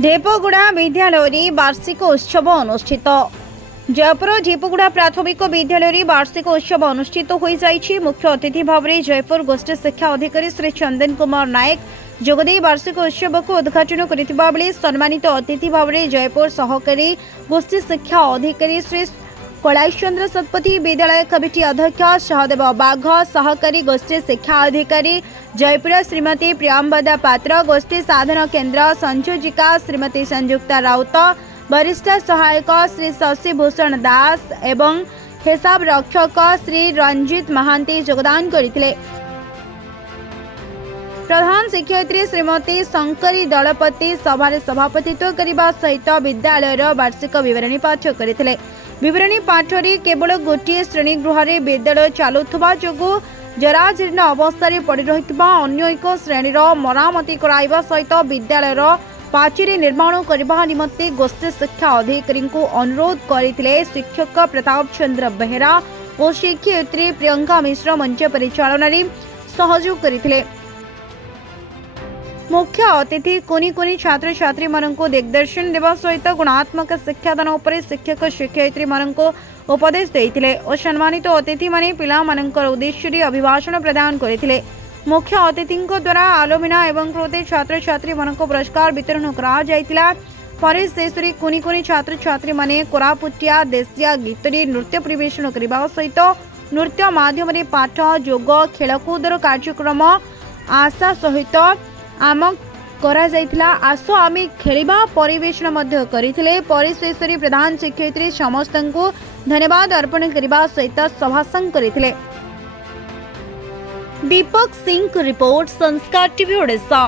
ढेपगुड़ा विद्यालय वार्षिक उत्सव अनुष्ठित। जयपुर ढेपगुड़ा प्राथमिक विद्यालय वार्षिक उत्सव अनुष्ठित हो जाइछि। मुख्य अतिथि भाव में जयपुर गोष्ठी शिक्षा अधिकारी श्री चंदन कुमार नायक जोगदे वार्षिक उत्सव को उद्घाटन करथिबा बेले सम्मानित अतिथि भाव में जयपुर सहकारी गोष्ठी शिक्षा अधिकारी श्री कैलाश चंद्र शतपथी, विद्यालय कमिटी अध्यक्ष सहदेव बाघ, सहकारी गोष्ठी शिक्षा अधिकारी जयपुर श्रीमती प्रियंवदा पात्र, गोष्ठी साधन केन्द्र संयोजिका श्रीमती संयुक्ता राउत, वरिष्ठ सहायक श्री शशिभूषण दास एवं हिसाब रक्षक श्री रंजित महांती योगदान करथिले। प्रधान शिक्षयित्री श्रीमती शंकरी दलपति सभारे सभापतित्व करने सहित विद्यालय वार्षिक विवरणी पाठ करथिले। विवरणी पाठरे केवल गोटे श्रेणी गृह विद्यालय चलुवा जो जराजीर्ण अवस्था पड़ रही अन्य एक श्रेणी मरामती कराइबा सहित विद्यालय पाचेरी निर्माण करने निमंते गोष्ठी शिक्षा अधिकारी को अनुरोध करते। शिक्षक प्रताप चंद्र बेहरा और शिक्षयित्री प्रियंका मिश्र मंच परिचालन सहयोग करते। मुख्य अतिथि कुनी कुनी छात्र छात्री मानक दिग्दर्शन देवा सहित गुणात्मक शिक्षादान उपर शिक्षक शिक्षयित्री मानक उपदेश देते और सम्मानित अतिथि माने पिला मानकर उद्देश्य अभिभाषण प्रदान करते। मुख्य अतिथि द्वारा आलोमिना एवं कृते छात्र छात्री मानक पुरस्कार वितरण करा जायतिला। पर शेषरे कुनी कुनी छात्र छात्री माने कोरापुटिया देशिया गीत नृत्य परिवेषण करने सहित नृत्य माध्यम पाठ योग खेलकूदर कार्यक्रम आशा सहित आम करा जायतिला। आसो आमे खेलिबा परिवेषण मध्य करिथिले। परिशेषरे प्रधान शिक्षयित्री समस्त को धन्यवाद अर्पण करने सहित सभाषण करथिले। दीपक सिंह रिपोर्ट, संस्कार टीवी ओडिशा।